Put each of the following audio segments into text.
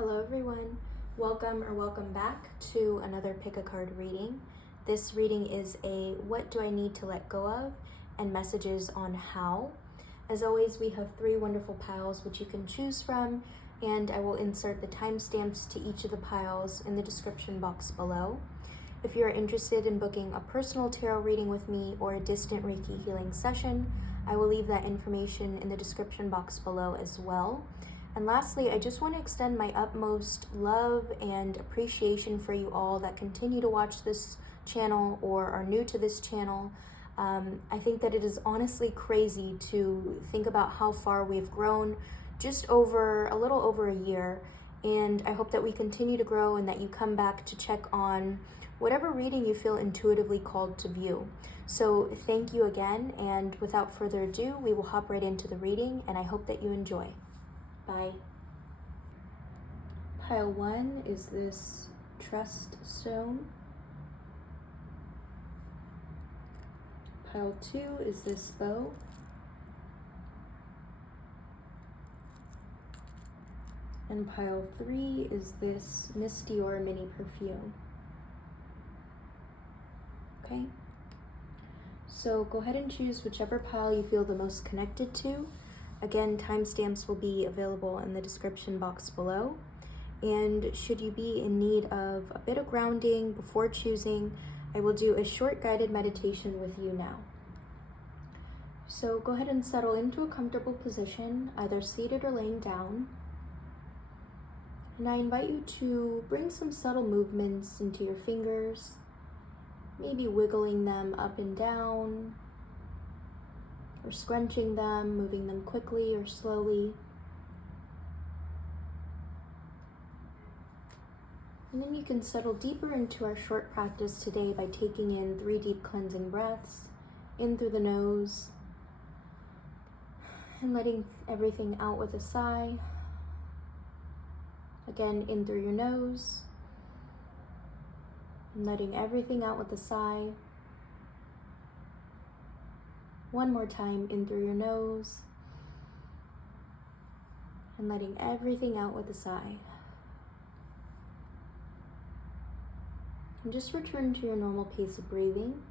Hello everyone, welcome back to another pick a card reading. This reading is a what do I need to let go of and messages on how. As always, we have 3 wonderful piles which you can choose from, and I will insert the timestamps to each of the piles in the description box below. If you are interested in booking a personal tarot reading with me or a distant Reiki healing session, I will leave that information in the description box below as well. And lastly, I just want to extend my utmost love and appreciation for you all that continue to watch this channel or are new to this channel. I think that it is honestly crazy to think about how far we've grown just a little over a year. And I hope that we continue to grow and that you come back to check on whatever reading you feel intuitively called to view. So thank you again, and without further ado, we will hop right into the reading, and I hope that you enjoy. Bye. Pile 1 is this trust stone. Pile 2 is this bow. And pile 3 is this Miss Dior mini perfume. Okay? So go ahead and choose whichever pile you feel the most connected to. Again, timestamps will be available in the description box below. And should you be in need of a bit of grounding before choosing, I will do a short guided meditation with you now. So go ahead and settle into a comfortable position, either seated or laying down. And I invite you to bring some subtle movements into your fingers, maybe wiggling them up and down, or scrunching them, moving them quickly or slowly. And then you can settle deeper into our short practice today by taking in 3 deep cleansing breaths, in through the nose, and letting everything out with a sigh. Again, in through your nose, and letting everything out with a sigh. One more time, in through your nose, and letting everything out with a sigh. And just return to your normal pace of breathing.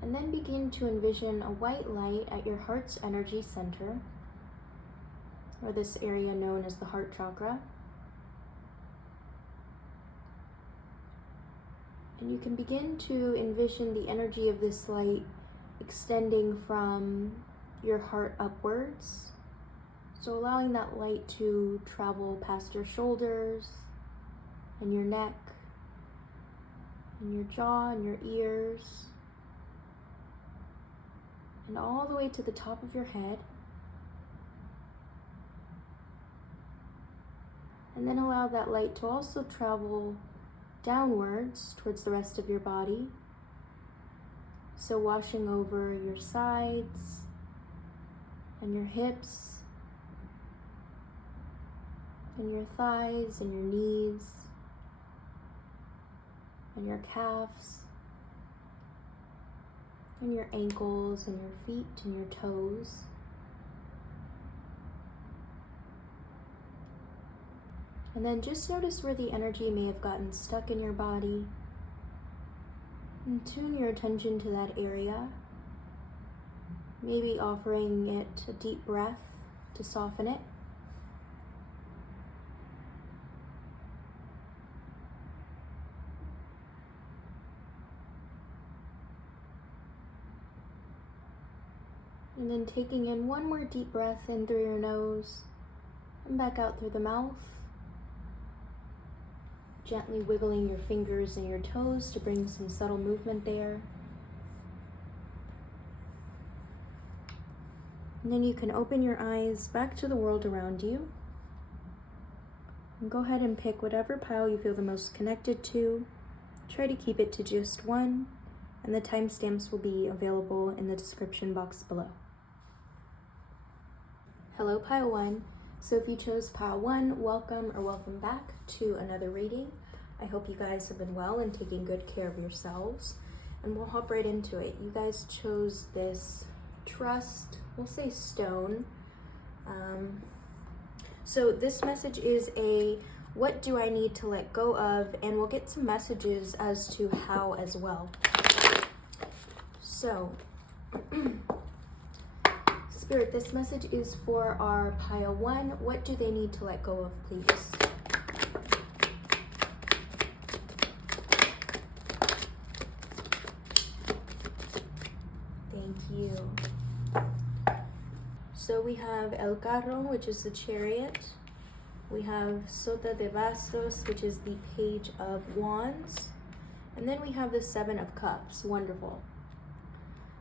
And then begin to envision a white light at your heart's energy center, or this area known as the heart chakra. And you can begin to envision the energy of this light extending from your heart upwards. So allowing that light to travel past your shoulders and your neck and your jaw and your ears and all the way to the top of your head. And then allow that light to also travel downwards towards the rest of your body. So washing over your sides and your hips and your thighs and your knees and your calves and your ankles and your feet and your toes. And then just notice where the energy may have gotten stuck in your body, and tune your attention to that area, maybe offering it a deep breath to soften it. And then taking in one more deep breath in through your nose and back out through the mouth. Gently wiggling your fingers and your toes to bring some subtle movement there. And then you can open your eyes back to the world around you. And go ahead and pick whatever pile you feel the most connected to. Try to keep it to just one, and the timestamps will be available in the description box below. Hello, pile 1. So if you chose pile 1, welcome back to another reading. I hope you guys have been well and taking good care of yourselves. And we'll hop right into it. You guys chose this trust, we'll say stone. So this message is a what do I need to let go of, and we'll get some messages as to how as well. So, Spirit, this message is for our Pile 1. What do they need to let go of, please? Thank you. So we have El Carro, which is the Chariot. We have Sota de Bastos, which is the Page of Wands. And then we have the Seven of Cups. Wonderful.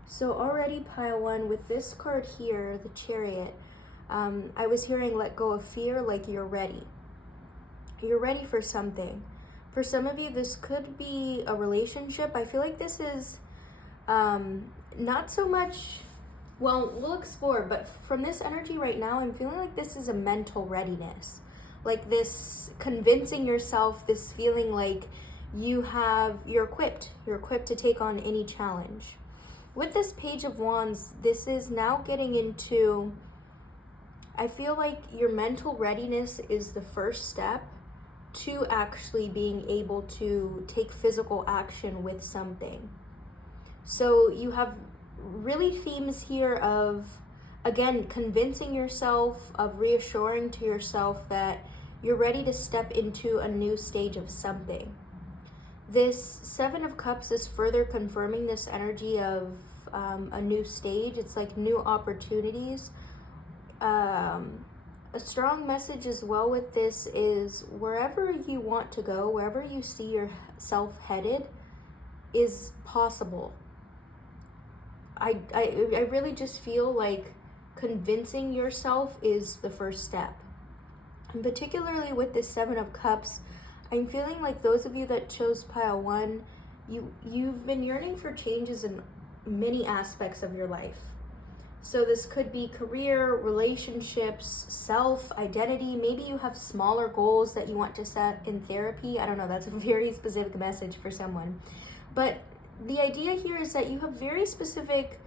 So already, Pile 1, with this card here, the Chariot, I was hearing let go of fear, like you're ready. You're ready for something. For some of you, this could be a relationship. I feel like this is not so much, well, we'll explore, but from this energy right now, I'm feeling like this is a mental readiness. Like this convincing yourself, this feeling like you're equipped. You're equipped to take on any challenge. With this Page of Wands, this is now getting into, I feel like your mental readiness is the first step to actually being able to take physical action with something. So you have really themes here of, again, convincing yourself, of reassuring to yourself that you're ready to step into a new stage of something. This Seven of Cups is further confirming this energy of a new stage. It's like new opportunities. A strong message as well with this is wherever you want to go, wherever you see yourself headed is possible. I really just feel like convincing yourself is the first step. And particularly with this Seven of Cups, I'm feeling like those of you that chose Pile 1, you've been yearning for changes in many aspects of your life. So this could be career, relationships, self, identity. Maybe you have smaller goals that you want to set in therapy. I don't know, that's a very specific message for someone. But the idea here is that you have very specific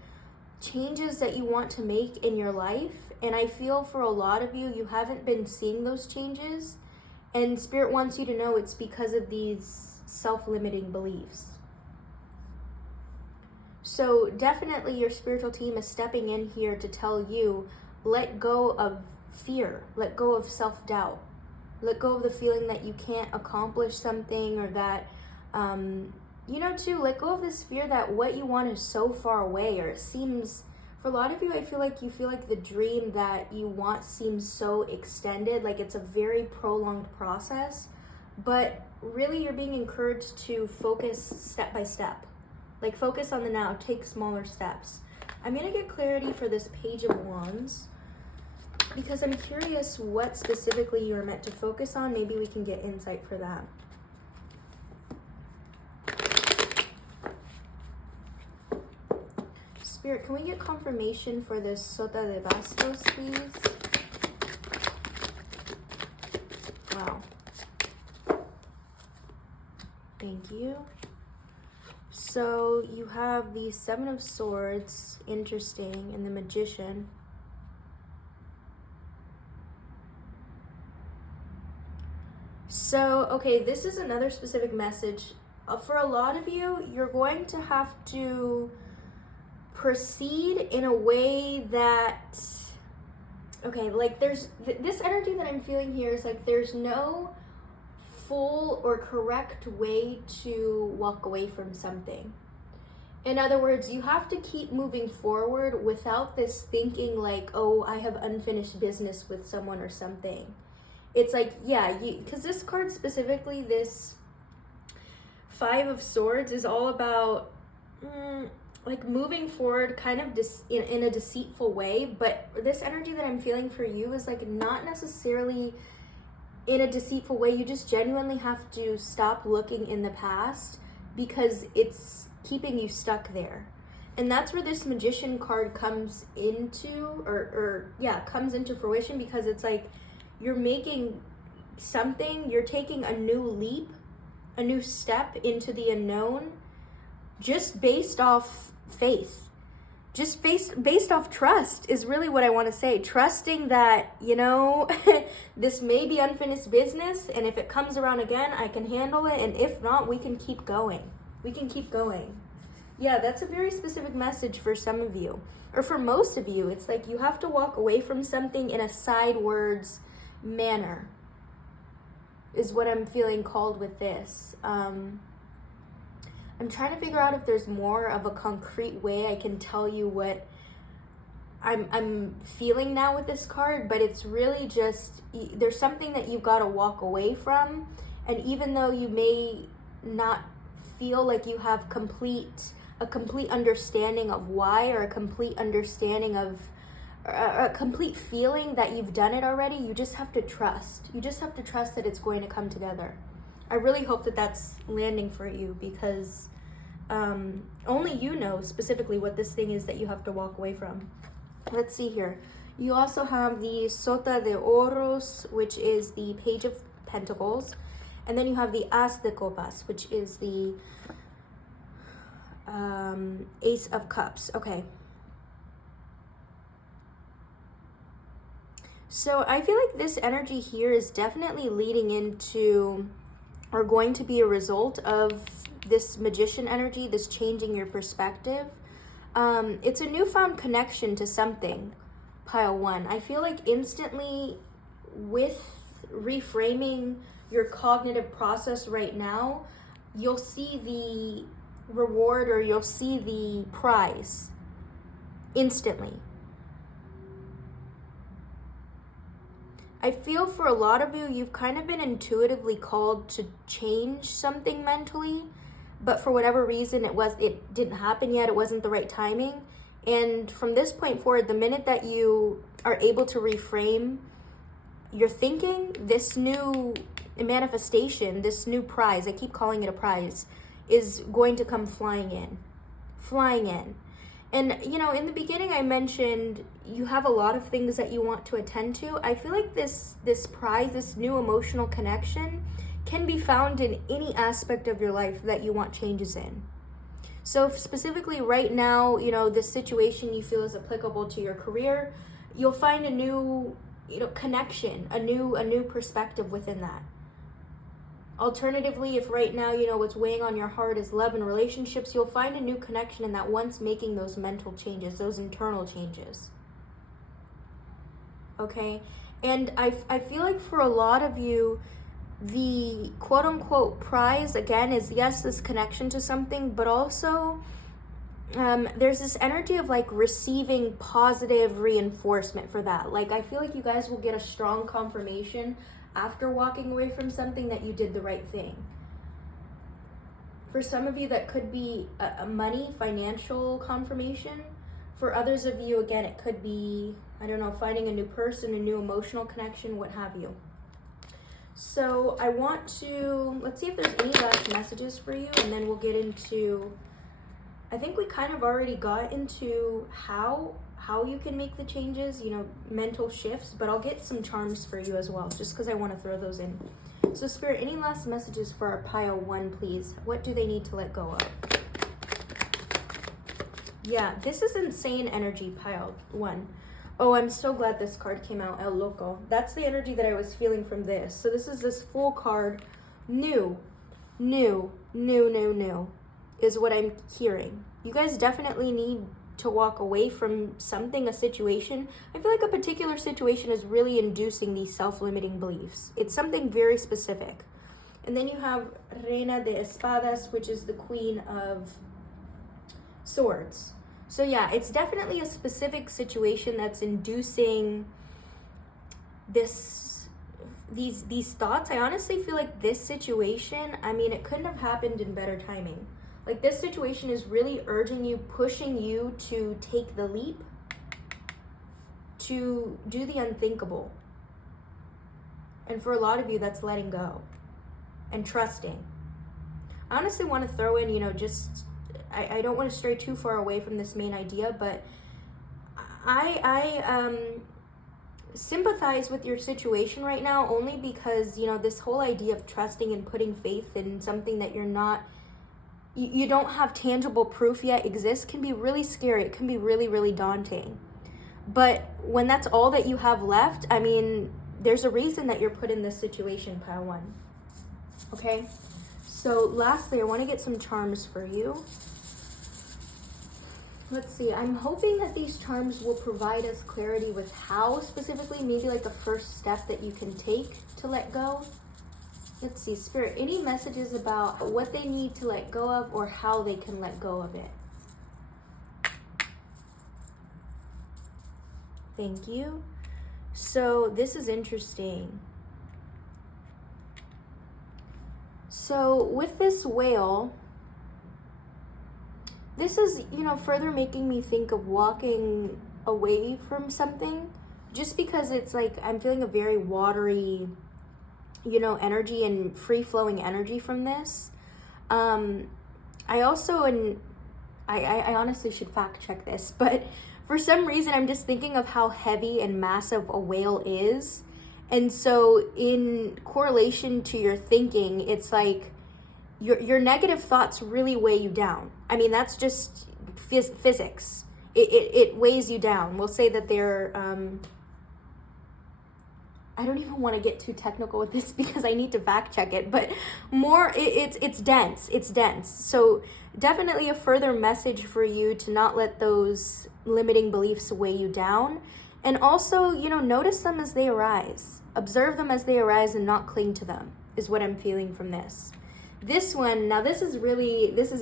changes that you want to make in your life. And I feel for a lot of you, you haven't been seeing those changes. And Spirit wants you to know it's because of these self-limiting beliefs. So definitely your spiritual team is stepping in here to tell you, let go of fear, let go of self-doubt, let go of the feeling that you can't accomplish something, or that, let go of this fear that what you want is so far away, or it seems, for a lot of you, I feel like you feel like the dream that you want seems so extended, like it's a very prolonged process, but really you're being encouraged to focus step by step. Like focus on the now, take smaller steps. I'm gonna get clarity for this Page of Wands because I'm curious what specifically you are meant to focus on. Maybe we can get insight for that. Spirit, can we get confirmation for this Sota de Bastos, please? Wow. Thank you. So you have the Seven of Swords, interesting, and the Magician. So, okay, this is another specific message. For a lot of you, you're going to have to proceed in a way that, okay, like there's, this energy that I'm feeling here is like there's no full or correct way to walk away from something. In other words, you have to keep moving forward without this thinking like, oh, I have unfinished business with someone or something. It's like, yeah, because this card specifically, this Five of Swords is all about like moving forward kind of in a deceitful way, but this energy that I'm feeling for you is like not necessarily in a deceitful way. You just genuinely have to stop looking in the past because it's keeping you stuck there. And that's where this Magician card comes into, comes into fruition, because it's like you're making something, you're taking a new leap, a new step into the unknown, just based off faith. just based off trust is really what I want to say. Trusting that, this may be unfinished business, and if it comes around again, I can handle it, and if not, we can keep going. We can keep going. Yeah, that's a very specific message for some of you, or for most of you. It's like you have to walk away from something in a sidewards manner, is what I'm feeling called with this. I'm trying to figure out if there's more of a concrete way I can tell you what I'm feeling now with this card, but it's really just, there's something that you've got to walk away from, and even though you may not feel like you have a complete understanding of why, or a complete understanding of, a complete feeling that you've done it already, you just have to trust. You just have to trust that it's going to come together. I really hope that that's landing for you, because only you know specifically what this thing is that you have to walk away from. Let's see here. You also have the Sota de Oros, which is the Page of Pentacles. And then you have the As de Copas, which is the Ace of Cups. Okay. So I feel like this energy here is definitely leading into, or going to be a result of, this Magician energy, this changing your perspective. It's a newfound connection to something, pile one. I feel like instantly, with reframing your cognitive process right now, you'll see the reward, or you'll see the prize instantly. I feel for a lot of you, you've kind of been intuitively called to change something mentally, but for whatever reason, it didn't happen yet. It wasn't the right timing. And from this point forward, the minute that you are able to reframe your thinking, this new manifestation, this new prize, I keep calling it a prize, is going to come flying in. And, in the beginning, I mentioned you have a lot of things that you want to attend to. I feel like this prize, this new emotional connection, can be found in any aspect of your life that you want changes in. So specifically right now, this situation you feel is applicable to your career, you'll find a new, connection, a new perspective within that. Alternatively, if right now, what's weighing on your heart is love and relationships, you'll find a new connection in that once making those mental changes, those internal changes. Okay? And I feel like for a lot of you, the quote-unquote prize, again, is, yes, this connection to something, but also there's this energy of, like, receiving positive reinforcement for that. Like, I feel like you guys will get a strong confirmation after walking away from something that you did the right thing. For some of you, that could be a money, financial confirmation. For others of you, again, it could be, I don't know, finding a new person, a new emotional connection, what have you. So I want to, let's see if there's any last messages for you, and then we'll get into, I think we kind of already got into how you can make the changes, mental shifts, but I'll get some charms for you as well, just because I want to throw those in. So Spirit, any last messages for our pile one, please? What do they need to let go of? Yeah, this is insane energy, pile one. Oh, I'm so glad this card came out, El Loco. That's the energy that I was feeling from this. So this is this full card. New is what I'm hearing. You guys definitely need to walk away from something, a situation. I feel like a particular situation is really inducing these self-limiting beliefs. It's something very specific. And then you have Reina de Espadas, which is the Queen of Swords. So yeah, it's definitely a specific situation that's inducing these thoughts. I honestly feel like this situation, it couldn't have happened in better timing. Like, this situation is really urging you, pushing you to take the leap, to do the unthinkable. And for a lot of you, that's letting go and trusting. I honestly want to throw in, I don't want to stray too far away from this main idea, but I sympathize with your situation right now, only because, this whole idea of trusting and putting faith in something that you're not you don't have tangible proof yet exists can be really scary. It can be really, really daunting. But when that's all that you have left, I mean, there's a reason that you're put in this situation, pile one. Okay? So lastly, I want to get some charms for you. Let's see. I'm hoping that these charms will provide us clarity with how specifically, maybe like the first step that you can take to let go. Let's see, Spirit, any messages about what they need to let go of or how they can let go of it? Thank you. So this is interesting. So with this whale, this is, further making me think of walking away from something, just because it's like I'm feeling a very watery, energy and free-flowing energy from this. I also, and I honestly should fact check this, but for some reason I'm just thinking of how heavy and massive a whale is. And so in correlation to your thinking, it's like your negative thoughts really weigh you down. I mean, that's just physics. It weighs you down. We'll say that they're, I don't even want to get too technical with this because I need to fact check it, but it's dense. It's dense. So definitely a further message for you to not let those limiting beliefs weigh you down. And also, notice them as they arise. Observe them as they arise and not cling to them, is what I'm feeling from this. This one, now this is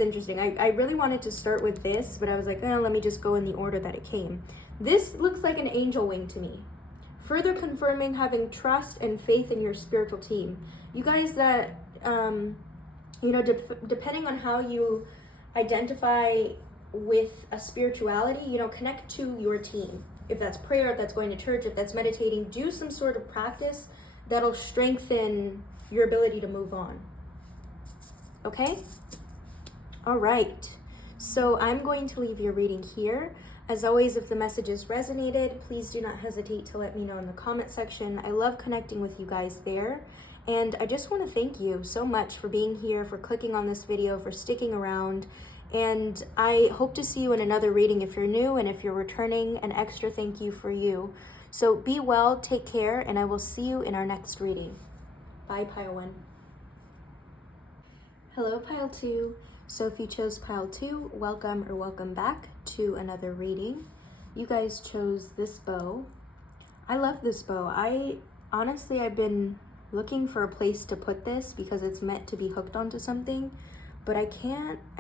interesting. I really wanted to start with this, but I was like, let me just go in the order that it came. This looks like an angel wing to me. Further confirming having trust and faith in your spiritual team. You guys that, depending on how you identify with a spirituality, connect to your team. If that's prayer, if that's going to church, if that's meditating, do some sort of practice that'll strengthen your ability to move on. Okay? All right. So I'm going to leave your reading here. As always, if the messages resonated, please do not hesitate to let me know in the comment section. I love connecting with you guys there. And I just want to thank you so much for being here, for clicking on this video, for sticking around. And I hope to see you in another reading if you're new, and if you're returning, an extra thank you for you. So be well, take care, and I will see you in our next reading. Bye, Pile 1. Hello, Pile 2. So if you chose Pile 2, welcome or welcome back to another reading. You guys chose this bow. I love this bow. I've been looking for a place to put this because it's meant to be hooked onto something, but I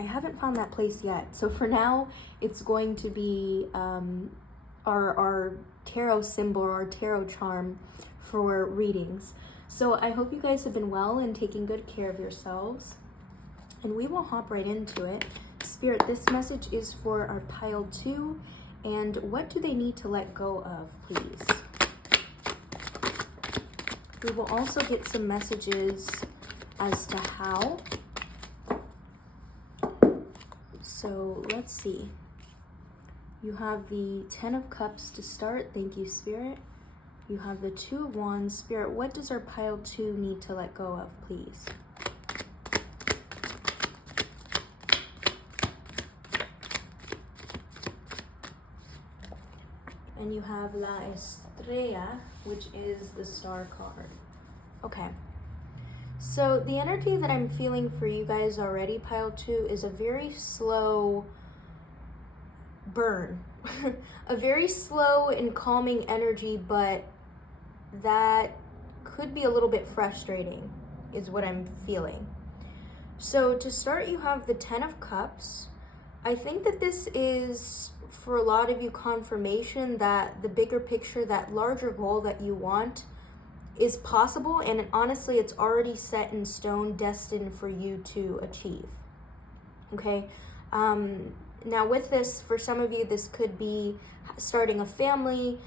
haven't found that place yet. So for now, it's going to be our tarot symbol, our tarot charm for readings. So I hope you guys have been well and taking good care of yourselves. And we will hop right into it. Spirit, this message is for our Pile 2. And what do they need to let go of, please? We will also get some messages as to how. So let's see. You have the 10 of Cups to start. Thank you, Spirit. You have the 2 of Wands. Spirit, what does our Pile 2 need to let go of, please? And you have La Estrella, which is the Star card. Okay. So the energy that I'm feeling for you guys already, Pile 2, is a very slow burn. A very slow and calming energy, but that could be a little bit frustrating, is what I'm feeling. So to start, you have the 10 of Cups. I think that this is, for a lot of you, confirmation that the bigger picture, that larger goal that you want, is possible, and honestly, it's already set in stone, destined for you to achieve. Okay? Now with this, for some of you, this could be starting a family,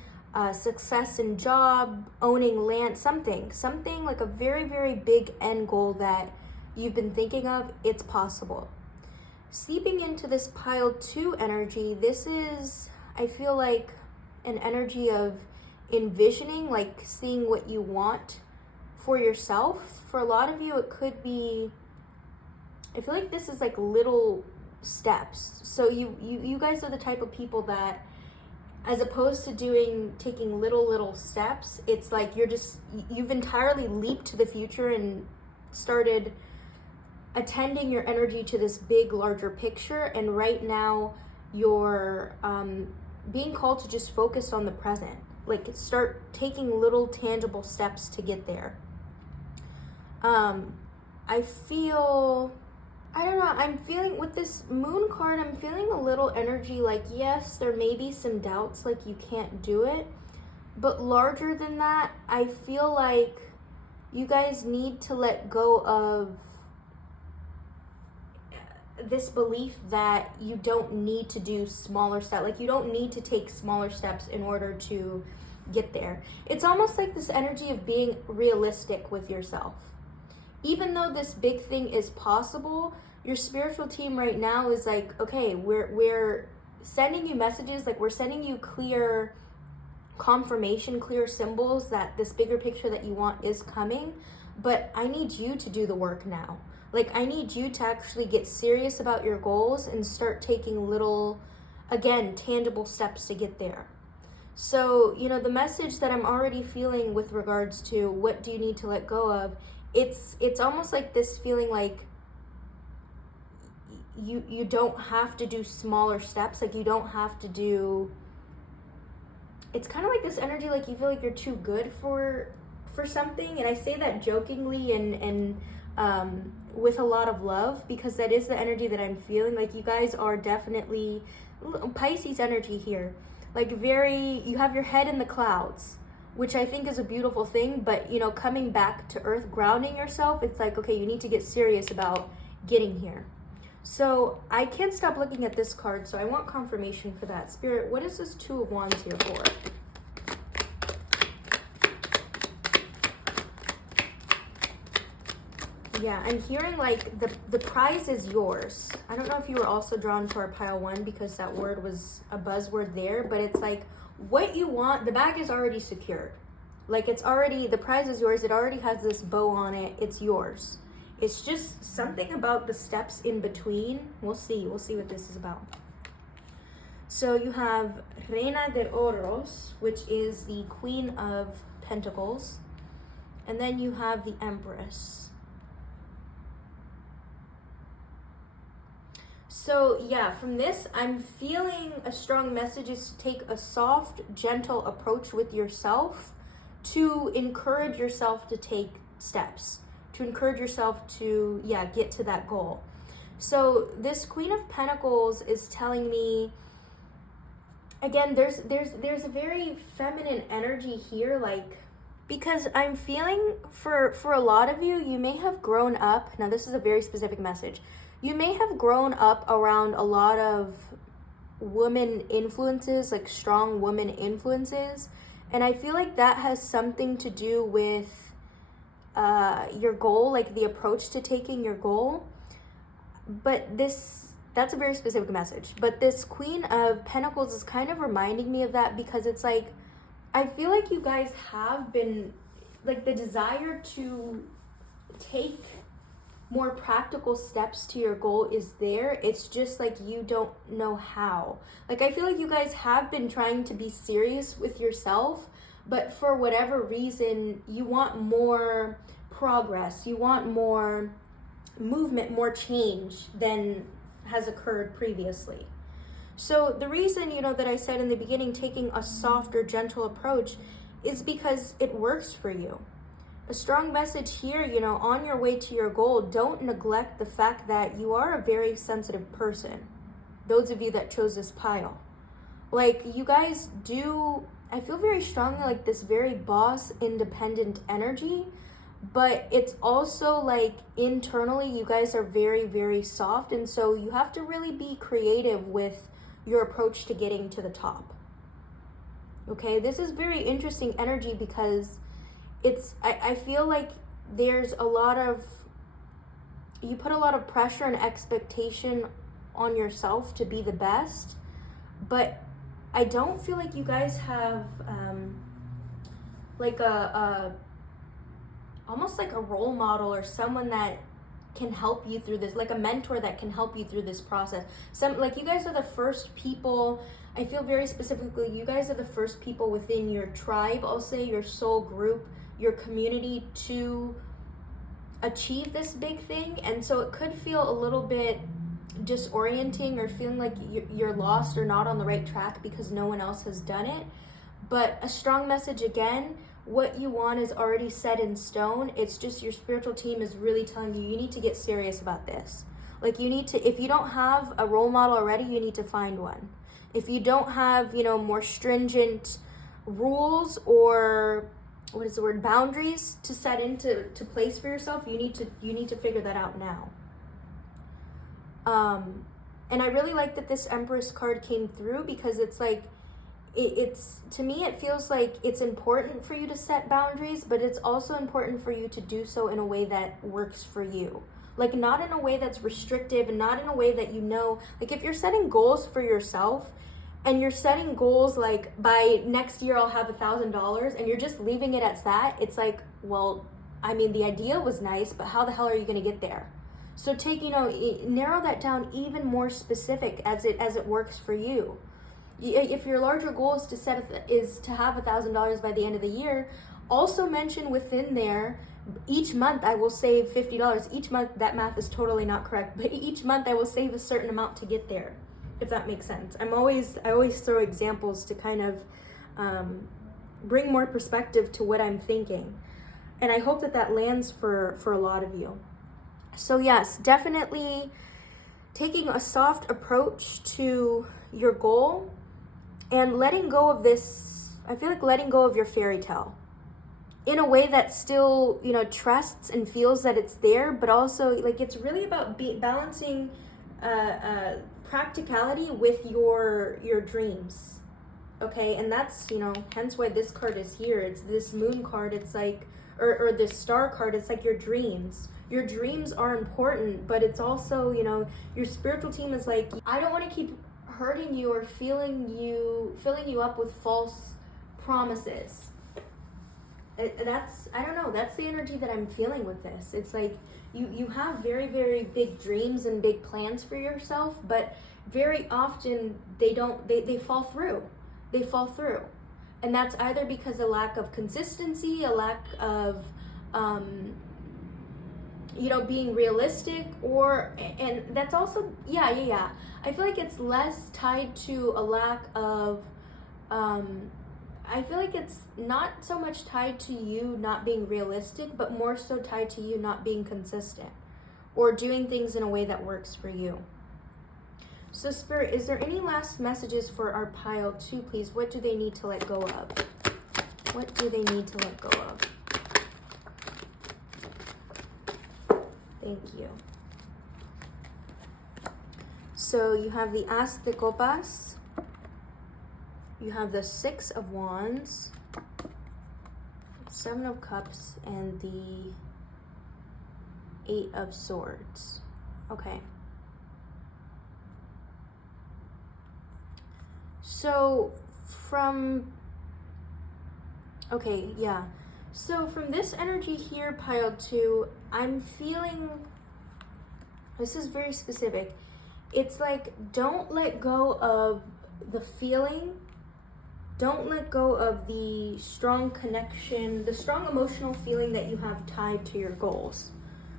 success in job, owning land, something like a very, very big end goal that you've been thinking of. It's possible. Seeping into this Pile 2 energy, this is, I feel like, an energy of envisioning, like seeing what you want for yourself. For a lot of you, it could be I feel like this is like little steps. So you guys are the type of people that, as opposed to taking little steps, it's like you've entirely leaped to the future and started attending your energy to this big, larger picture. And right now you're being called to just focus on the present. Like, start taking little tangible steps to get there. I don't know, I'm feeling with this moon card, I'm feeling a little energy like, yes, there may be some doubts, like you can't do it, but larger than that, I feel like you guys need to let go of this belief that you don't need to do smaller steps. Like, you don't need to take smaller steps in order to get there. It's almost like this energy of being realistic with yourself. Even though this big thing is possible, your spiritual team right now is like, okay, we're sending you messages, like we're sending you clear confirmation, clear symbols that this bigger picture that you want is coming, but I need you to do the work now. Like, I need you to actually get serious about your goals and start taking little, again, tangible steps to get there. So, the message that I'm already feeling with regards to what do you need to let go of, it's almost like this feeling like you don't have to do smaller steps. Like, you don't have to do, it's kind of like this energy like you feel like you're too good for something. And I say that jokingly and with a lot of love, because that is the energy that I'm feeling. Like, you guys are definitely Pisces energy here. Like, you have your head in the clouds, which I think is a beautiful thing, but coming back to earth, grounding yourself, it's like, okay, you need to get serious about getting here. So I can't stop looking at this card, so I want confirmation for that. Spirit, what is this Two of Wands here for? Yeah, I'm hearing like the prize is yours. I don't know if you were also drawn to our pile one because that word was a buzzword there, but it's like what you want, the bag is already secured. Like, it's already, the prize is yours. It already has this bow on it. It's yours. It's just something about the steps in between. We'll see what this is about. So you have Reina de Oros, which is the Queen of Pentacles. And then you have the Empress. So yeah, from this, I'm feeling a strong message is to take a soft, gentle approach with yourself to encourage yourself to take steps, to encourage yourself to, get to that goal. So this Queen of Pentacles is telling me, again, there's a very feminine energy here, like, because I'm feeling for a lot of you, you may have grown up, now this is a very specific message, you may have grown up around a lot of woman influences, like strong woman influences. And I feel like that has something to do with your goal, like the approach to taking your goal. But that's a very specific message. But this Queen of Pentacles is kind of reminding me of that, because it's like, I feel like you guys have been, like, the desire to take more practical steps to your goal is there. It's just like you don't know how. Like, I feel like you guys have been trying to be serious with yourself, but for whatever reason, you want more progress, you want more movement, more change than has occurred previously. So the reason, that I said in the beginning, taking a softer, gentle approach is because it works for you. A strong message here, on your way to your goal, don't neglect the fact that you are a very sensitive person. Those of you that chose this pile. Like, you guys do, I feel very strongly like this very boss, independent energy, but it's also like internally you guys are very, very soft, and so you have to really be creative with your approach to getting to the top. Okay, this is very interesting energy because I feel like there's a lot of, you put a lot of pressure and expectation on yourself to be the best, but I don't feel like you guys have like almost like a role model or someone that can help you through this, like a mentor that can help you through this process. Some, like, you guys are the first people, I feel very specifically, you guys are the first people within your tribe, I'll say, your soul group, your community, to achieve this big thing. And so it could feel a little bit disorienting or feeling like you're lost or not on the right track because no one else has done it. But a strong message again, what you want is already set in stone. It's just your spiritual team is really telling you, you need to get serious about this. Like, you need to, if you don't have a role model already, you need to find one. If you don't have, you know, more stringent rules or what is the word, boundaries to set into place for yourself, you need to figure that out now. And I really like that this Empress card came through, because it's like, it's to me, it feels like it's important for you to set boundaries, but it's also important for you to do so in a way that works for you. Like, not in a way that's restrictive, and not in a way that, you know, like if you're setting goals for yourself and you're setting goals like, by next year I'll have $1,000, and you're just leaving it at that, it's like, well, I mean, the idea was nice, but how the hell are you going to get there? So take, you know, narrow that down even more specific as it works for you. If your larger goal is to have $1,000 by the end of the year, also mention within there, each month I will save $50. Each month, that math is totally not correct, but each month I will save a certain amount to get there, if that makes sense. I always throw examples to kind of bring more perspective to what I'm thinking. And I hope that lands for a lot of you. So yes, definitely taking a soft approach to your goal and letting go of this, I feel like letting go of your fairy tale in a way that still, you know, trusts and feels that it's there, but also, like, it's really about balancing practicality with your dreams. Okay, and that's, you know, hence why this card is here. It's this moon card. It's like, or this star card. It's like your dreams. Your dreams are important, but it's also, you know, your spiritual team is like, I don't want to keep hurting you or filling you up with false promises. That's, I don't know, that's the energy that I'm feeling with this. It's like you have very, very big dreams and big plans for yourself, but very often they fall through. They fall through. And that's either because of lack of consistency, a lack of you know, being realistic, and that's also, yeah. I feel like it's less tied to a lack of, I feel like it's not so much tied to you not being realistic, but more so tied to you not being consistent or doing things in a way that works for you. So Spirit, is there any last messages for our pile 2, please? What do they need to let go of? What do they need to let go of? Thank you. So you have the As de Copas, you have the 6 of Wands, 7 of Cups, and the 8 of Swords. Okay. So from this energy here, pile 2, I'm feeling, this is very specific. It's like, don't let go of the feeling. Don't let go of the strong connection, the strong emotional feeling that you have tied to your goals.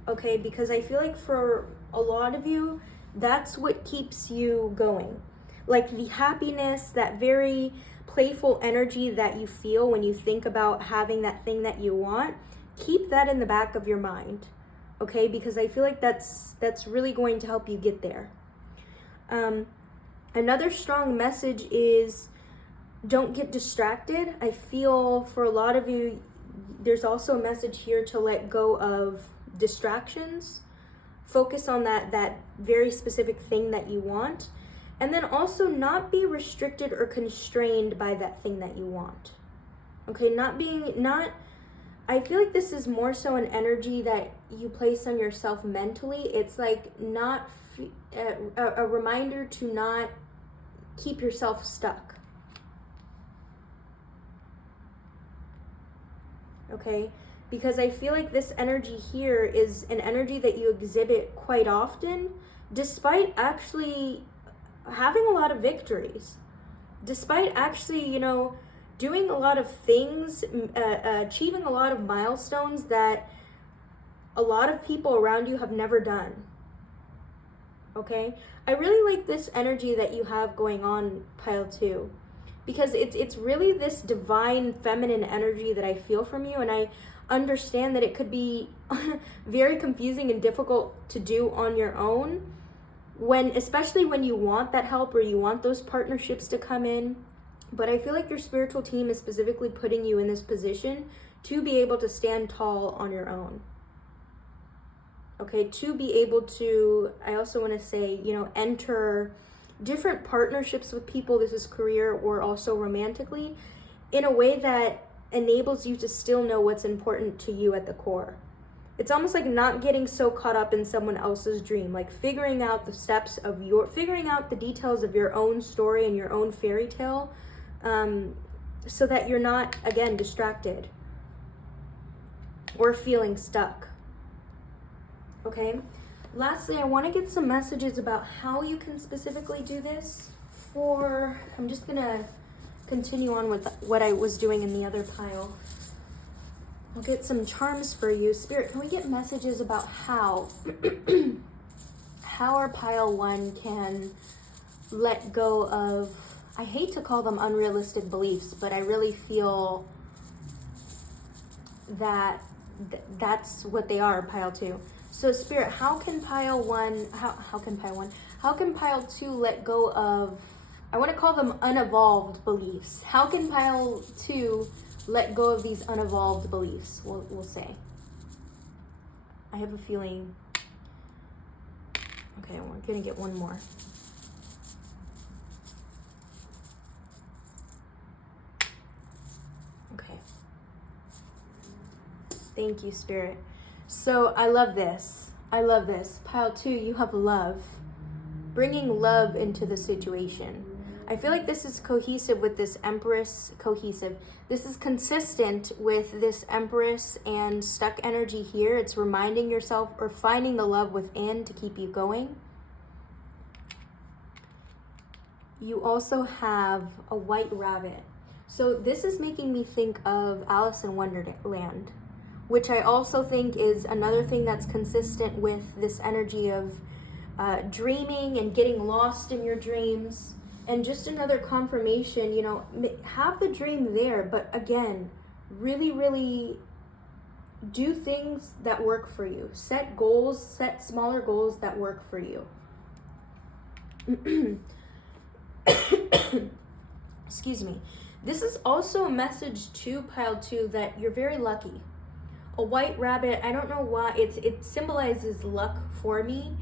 Okay, because I feel like for a lot of you, that's what keeps you going. Like the happiness, that very playful energy that you feel when you think about having that thing that you want, keep that in the back of your mind, okay? Because I feel like that's really going to help you get there. Another strong message is don't get distracted. I feel for a lot of you, there's also a message here to let go of distractions. Focus on that very specific thing that you want. And then also not be restricted or constrained by that thing that you want. Okay, I feel like this is more so an energy that you place on yourself mentally. It's like not a reminder to not keep yourself stuck. Okay, because I feel like this energy here is an energy that you exhibit quite often, despite actually having a lot of victories, despite actually, you know, doing a lot of things, achieving a lot of milestones that a lot of people around you have never done. Okay? I really like this energy that you have going on, pile 2, because it's really this divine feminine energy that I feel from you, and I understand that it could be very confusing and difficult to do on your own, especially when you want that help or you want those partnerships to come in. But I feel like your spiritual team is specifically putting you in this position to be able to stand tall on your own. Okay, to be able to, I also want to say, you know, enter different partnerships with people, this is career or also romantically, in a way that enables you to still know what's important to you at the core. It's almost like not getting so caught up in someone else's dream, like figuring out the steps of figuring out the details of your own story and your own fairy tale, so that you're not, again, distracted or feeling stuck. Okay? Lastly, I want to get some messages about how you can specifically do this. I'm just going to continue on with what I was doing in the other pile. I'll get some charms for you. Spirit, can we get messages about how our pile 1 can let go of, I hate to call them unrealistic beliefs, but I really feel that that's what they are, pile 2. So Spirit, how can pile 2 let go of, I want to call them unevolved beliefs. How can pile 2 let go of these unevolved beliefs, we'll say? I have a feeling, okay, we're gonna get one more. Okay. Thank you, Spirit. So I love this. Pile 2, you have love. Bringing love into the situation. I feel like this is cohesive with this Empress, This is consistent with this Empress and stuck energy here. It's reminding yourself or finding the love within to keep you going. You also have a white rabbit. So this is making me think of Alice in Wonderland, which I also think is another thing that's consistent with this energy of dreaming and getting lost in your dreams. And just another confirmation, you know, have the dream there, but again, really, really do things that work for you. Set goals, set smaller goals that work for you. Excuse me. This is also a message to pile 2 that you're very lucky. A white rabbit, I don't know why, it symbolizes luck for me.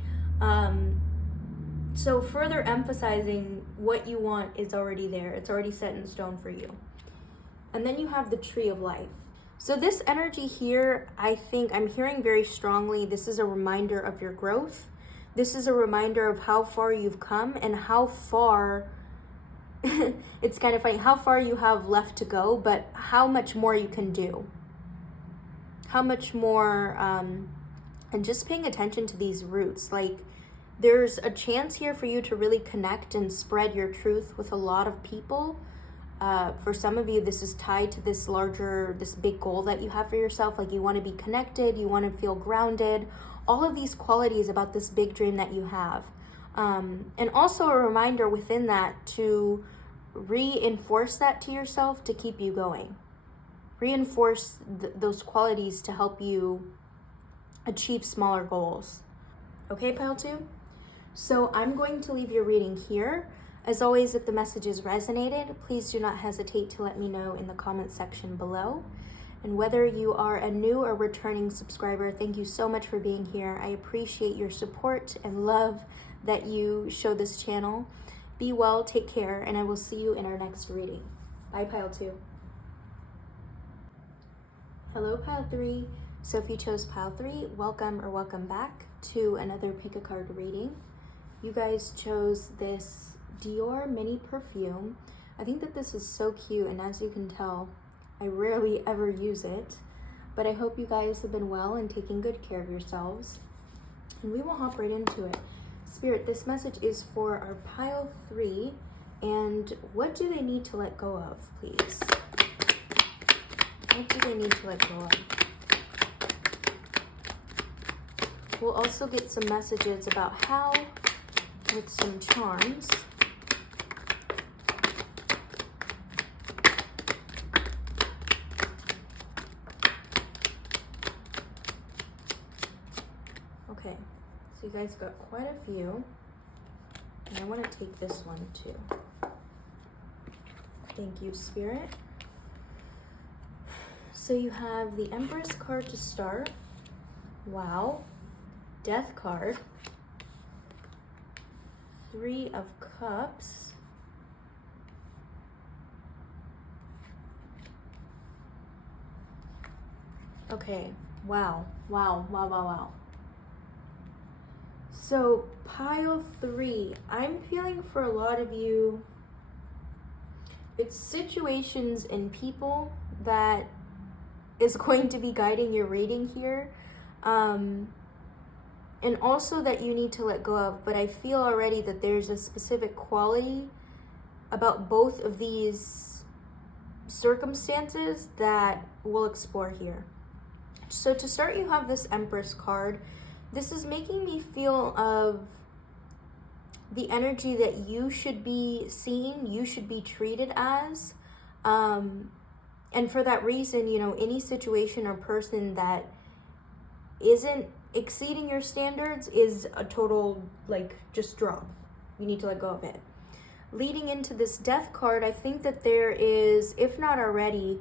So further emphasizing what you want is already there. It's already set in stone for you. And then you have the tree of life. So this energy here, I think I'm hearing very strongly, this is a reminder of your growth. This is a reminder of how far you've come and how far, it's kind of funny, how far you have left to go, but how much more you can do. How much more, and just paying attention to these roots. Like, there's a chance here for you to really connect and spread your truth with a lot of people. For some of you, this is tied to this big goal that you have for yourself. Like, you want to be connected, you want to feel grounded, all of these qualities about this big dream that you have. And also a reminder within that to reinforce that to yourself to keep you going. Reinforce those qualities to help you achieve smaller goals. Okay, pile 2? So I'm going to leave your reading here. As always, if the messages resonated, please do not hesitate to let me know in the comment section below. And whether you are a new or returning subscriber, thank you so much for being here. I appreciate your support and love that you show this channel. Be well, take care, and I will see you in our next reading. Bye, pile 2. Hello, pile 3. So if you chose pile 3, welcome or welcome back to another pick a card reading. You guys chose this Dior mini perfume. I think that this is so cute, and as you can tell, I rarely ever use it. but I hope you guys have been well and taking good care of yourselves. And we will hop right into it. Spirit, this message is for our pile 3, and what do they need to let go of, please? What do they need to let go of? We'll also get some messages about how, with some charms. Okay, so you guys got quite a few, and I want to take this one too. Thank you, Spirit. So you have the Empress card to start. Wow. Death card. 3 of Cups. Okay. Wow. So pile 3, I'm feeling for a lot of you, it's situations and people that is going to be guiding your reading here, and also that you need to let go of. But I feel already that there's a specific quality about both of these circumstances that we'll explore here. So to start, you have this Empress card. This is making me feel of the energy that you should be seen, you should be treated as. And for that reason, you know, any situation or person that isn't exceeding your standards is a total, like, just drop. You need to let go of it. Leading into this Death card, I think that there is, if not already,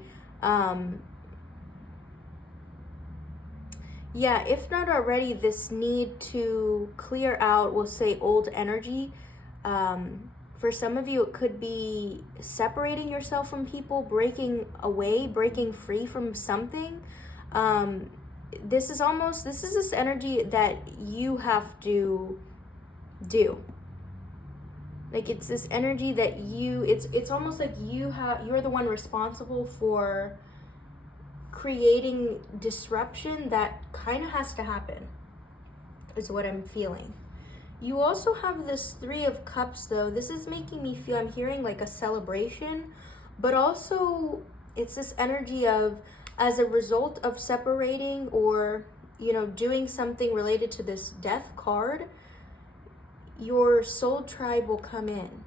this need to clear out, we'll say, old energy. For some of you, it could be separating yourself from people, breaking away, breaking free from something. This is this energy that you have to do. Like, it's this energy that it's almost like you're the one responsible for creating disruption that kind of has to happen, is what I'm feeling. You also have this 3 of Cups, though. This is making me feel, I'm hearing like a celebration, but also it's this energy of, as a result of separating or, you know, doing something related to this Death card, your soul tribe will come in.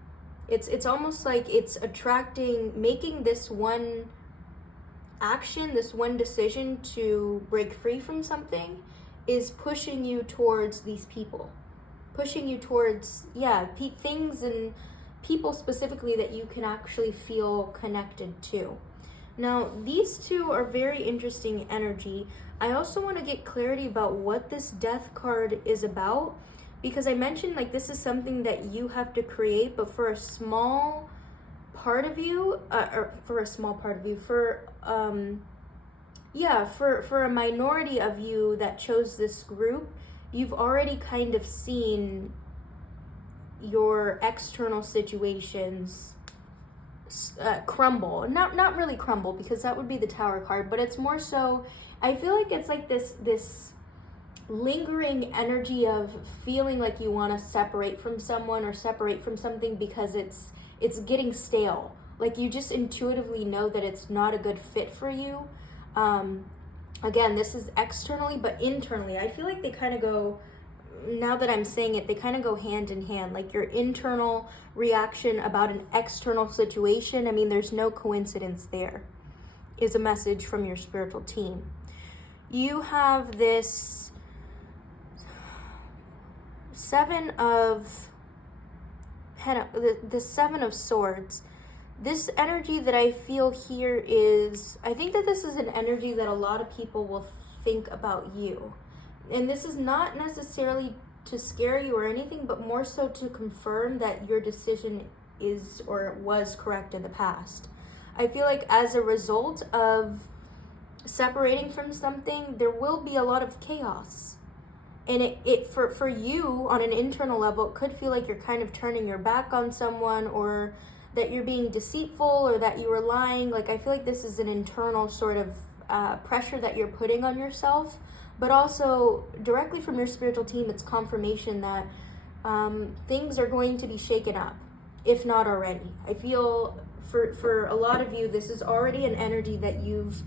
It's almost like it's attracting, making this one action, this one decision to break free from something is pushing you towards these people. Pushing you towards, things and people specifically that you can actually feel connected to. Now, these two are very interesting energy. I also want to get clarity about what this Death card is about, because I mentioned, like, this is something that you have to create, but for a small part of you, for a minority of you that chose this group, you've already kind of seen your external situations crumble. Not really crumble, because that would be the Tower card, but it's more so, I feel like it's like this lingering energy of feeling like you want to separate from someone or separate from something because it's getting stale. Like, you just intuitively know that it's not a good fit for you. Again, this is externally, but internally, I feel like they kind of go, now that I'm saying it, they kind of go hand in hand. Like, your internal reaction about an external situation, I mean, there's no coincidence there, is a message from your spiritual team. You have this 7 of the 7 of Swords. This energy that I feel here is, I think that this is an energy that a lot of people will think about you. And this is not necessarily to scare you or anything, but more so to confirm that your decision is or was correct in the past. I feel like as a result of separating from something, there will be a lot of chaos. And it for you on an internal level, it could feel like you're kind of turning your back on someone, or that you're being deceitful, or that you were lying. Like, I feel like this is an internal sort of pressure that you're putting on yourself, but also directly from your spiritual team, it's confirmation that things are going to be shaken up, if not already. I feel for a lot of you, this is already an energy that you've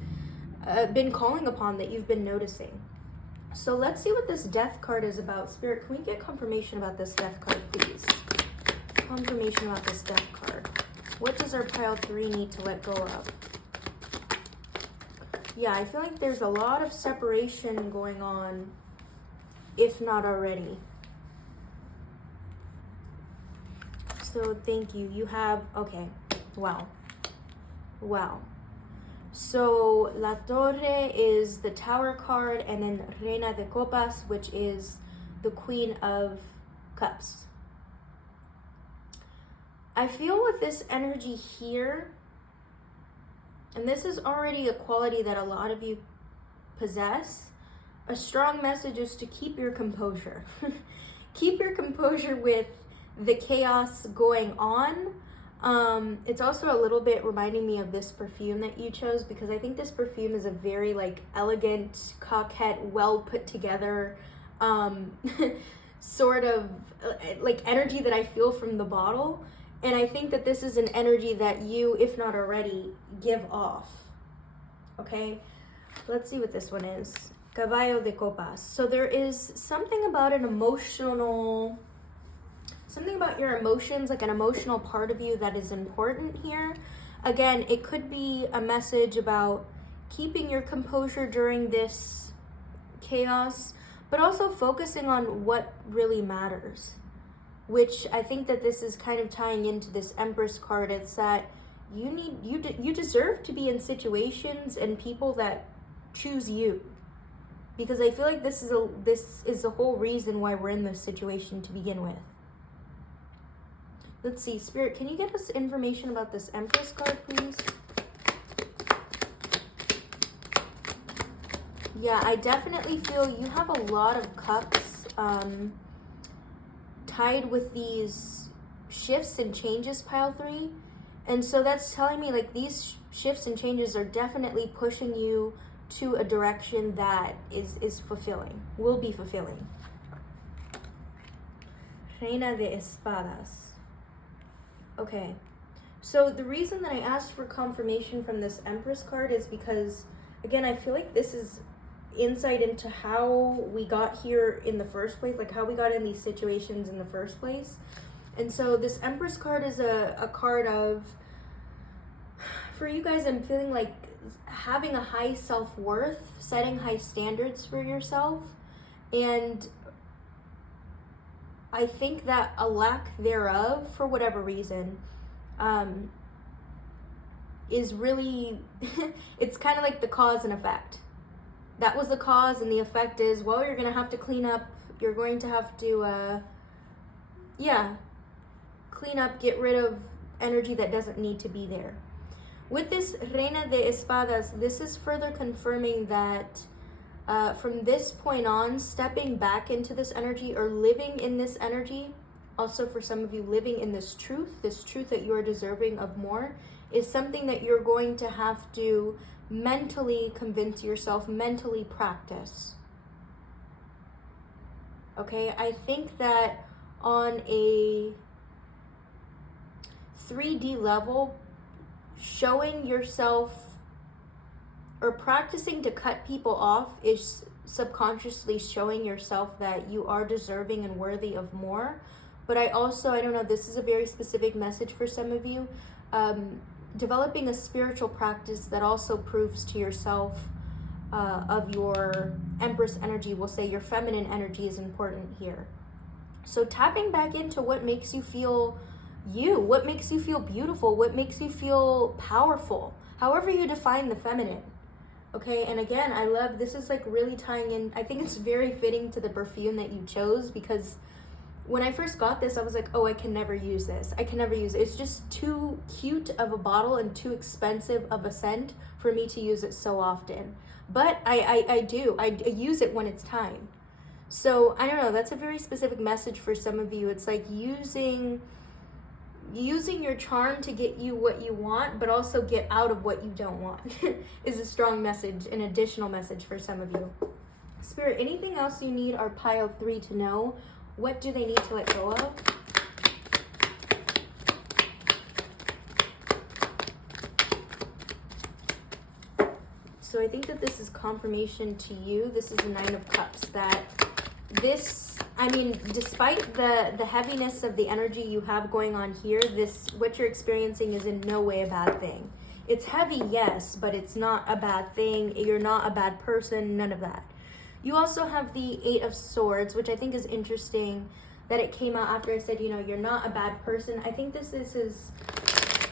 been calling upon, that you've been noticing. So let's see what this Death card is about. Spirit, can we get confirmation about this Death card, please? Confirmation about this Death card. What does our pile 3 need to let go of? Yeah, I feel like there's a lot of separation going on, if not already. So thank you. You have, okay, wow. Wow. So La Torre is the Tower card, and then Reina de Copas, which is the Queen of Cups. I feel with this energy here, and this is already a quality that a lot of you possess, a strong message is to keep your composure. Keep your composure with the chaos going on. It's also a little bit reminding me of this perfume that you chose, because I think this perfume is a very like elegant, coquette, well put together sort of like energy that I feel from the bottle. And I think that this is an energy that you, if not already, give off. Okay, let's see what this one is. Caballo de Copas. So there is something about an emotional, something about your emotions, like an emotional part of you that is important here. Again, it could be a message about keeping your composure during this chaos, but also focusing on what really matters, which I think that this is kind of tying into this Empress card. It's that you deserve to be in situations and people that choose you, because I feel like this is the whole reason why we're in this situation to begin with. Let's see, Spirit, can you get us information about this Empress card, please? Yeah, I definitely feel you have a lot of cups tied with these shifts and changes, pile 3. And so that's telling me like these shifts and changes are definitely pushing you to a direction that is fulfilling, will be fulfilling. Reina de Espadas. Okay, so the reason that I asked for confirmation from this Empress card is because, again, I feel like this is insight into how we got here in the first place, like how we got in these situations in the first place. And so this Empress card is a card of, for you guys, I'm feeling like having a high self-worth, setting high standards for yourself, and I think that a lack thereof, for whatever reason, is really, it's kind of like the cause and effect. That was the cause, and the effect is, well, you're going to have to clean up. You're going to have to, clean up, get rid of energy that doesn't need to be there. With this Reina de Espadas, this is further confirming that from this point on, stepping back into this energy or living in this energy, also for some of you living in this truth that you are deserving of more, is something that you're going to have to mentally convince yourself, mentally practice. Okay, I think that on a 3D level, showing yourself or practicing to cut people off is subconsciously showing yourself that you are deserving and worthy of more. But I don't know, this is a very specific message for some of you. Developing a spiritual practice that also proves to yourself of your Empress energy, we'll say your feminine energy is important here. So tapping back into what makes you feel you, what makes you feel beautiful, what makes you feel powerful, however you define the feminine. Okay, and again, I love, this is like really tying in, I think it's very fitting to the perfume that you chose, because when I first got this, I was like, oh, I can never use this. I can never use it. It's just too cute of a bottle and too expensive of a scent for me to use it so often. But I use it when it's time. So I don't know, that's a very specific message for some of you. It's like using using your charm to get you what you want, but also get out of what you don't want is a strong message, an additional message for some of you. Spirit, anything else you need our pile 3 to know? What do they need to let go of? So I think that this is confirmation to you. This is the 9 of Cups, that this, I mean, despite the heaviness of the energy you have going on here, this, what you're experiencing is in no way a bad thing. It's heavy, yes, but it's not a bad thing. You're not a bad person, none of that. You also have the 8 of Swords, which I think is interesting that it came out after I said, you know, you're not a bad person. I think this is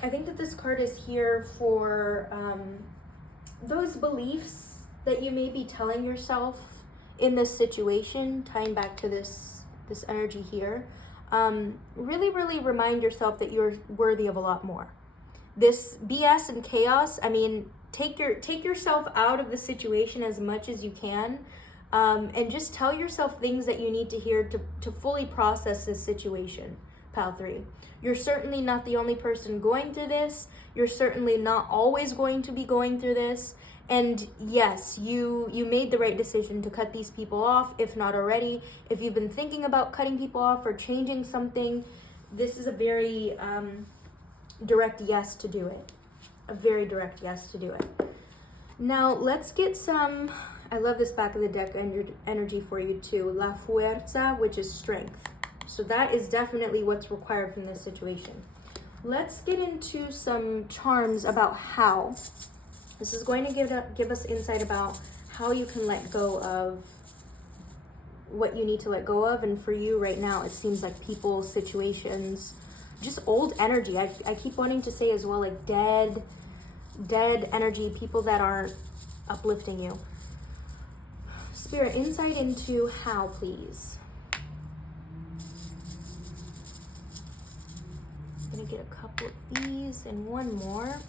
I think that this card is here for those beliefs that you may be telling yourself in this situation, tying back to this energy here. Really, really remind yourself that you're worthy of a lot more. This BS and chaos, I mean, take yourself out of the situation as much as you can, and just tell yourself things that you need to hear to fully process this situation, Pile 3. You're certainly not the only person going through this. You're certainly not always going to be going through this. And yes, you made the right decision to cut these people off, if not already. If you've been thinking about cutting people off or changing something, this is a very direct yes to do it. A very direct yes to do it. Now, let's get some, I love this back of the deck energy for you too. La Fuerza, which is strength. So that is definitely what's required from this situation. Let's get into some charms about how. This is going to give us insight about how you can let go of what you need to let go of. And for you right now, it seems like people, situations, just old energy. I keep wanting to say as well, like dead energy, people that aren't uplifting you. Spirit, insight into how, please. I'm gonna get a couple of these and one more.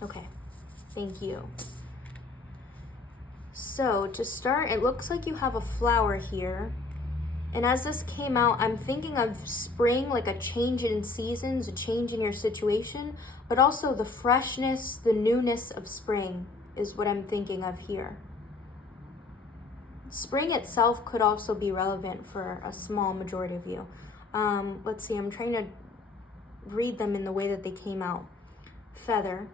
Okay, thank you. So to start, it looks like you have a flower here. And as this came out, I'm thinking of spring, like a change in seasons, a change in your situation, but also the freshness, the newness of spring is what I'm thinking of here. Spring itself could also be relevant for a small majority of you. Let's see, I'm trying to read them in the way that they came out. Feather.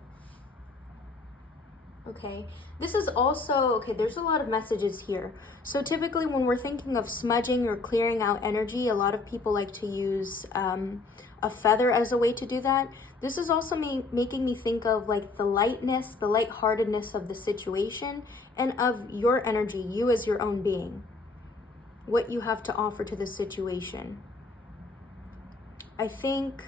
Okay, this is also, okay, there's a lot of messages here. So typically when we're thinking of smudging or clearing out energy, a lot of people like to use a feather as a way to do that. This is also making me think of like the lightness, the lightheartedness of the situation and of your energy, you as your own being, what you have to offer to the situation. I think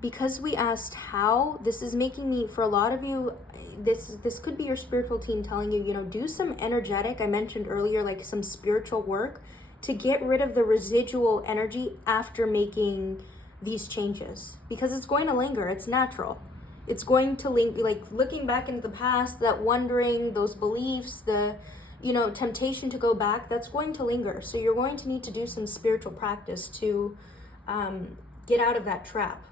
because we asked how, this is making me, for a lot of you, this could be your spiritual team telling you, you know, do some energetic, I mentioned earlier, like some spiritual work to get rid of the residual energy after making these changes, because it's going to linger. It's natural. It's going to linger, like looking back into the past, that wondering, those beliefs, the, you know, temptation to go back, that's going to linger. So you're going to need to do some spiritual practice to get out of that trap.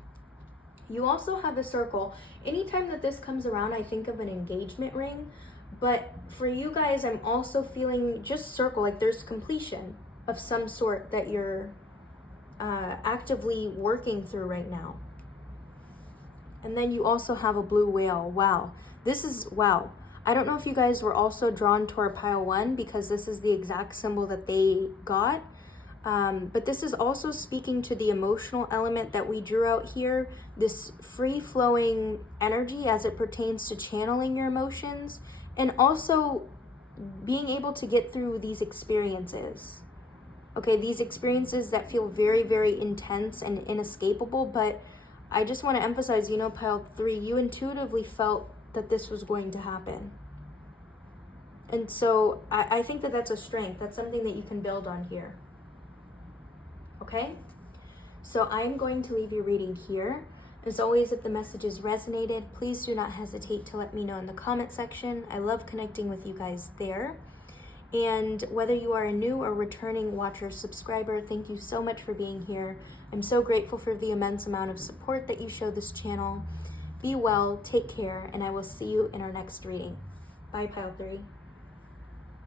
You also have the circle. Anytime that this comes around, I think of an engagement ring. But for you guys, I'm also feeling just circle, like there's completion of some sort that you're actively working through right now. And then you also have a blue whale. Wow. This is, wow. I don't know if you guys were also drawn to our pile 1 because this is the exact symbol that they got. But this is also speaking to the emotional element that we drew out here, this free-flowing energy as it pertains to channeling your emotions and also being able to get through these experiences. Okay, these experiences that feel very, very intense and inescapable, but I just want to emphasize, you know, pile 3, you intuitively felt that this was going to happen. And so I think that that's a strength. That's something that you can build on here. Okay, so I'm going to leave your reading here. As always, if the messages resonated, please do not hesitate to let me know in the comment section. I love connecting with you guys there. And whether you are a new or returning watcher subscriber, thank you so much for being here. I'm so grateful for the immense amount of support that you show this channel. Be well, take care, and I will see you in our next reading. Bye, Pile 3.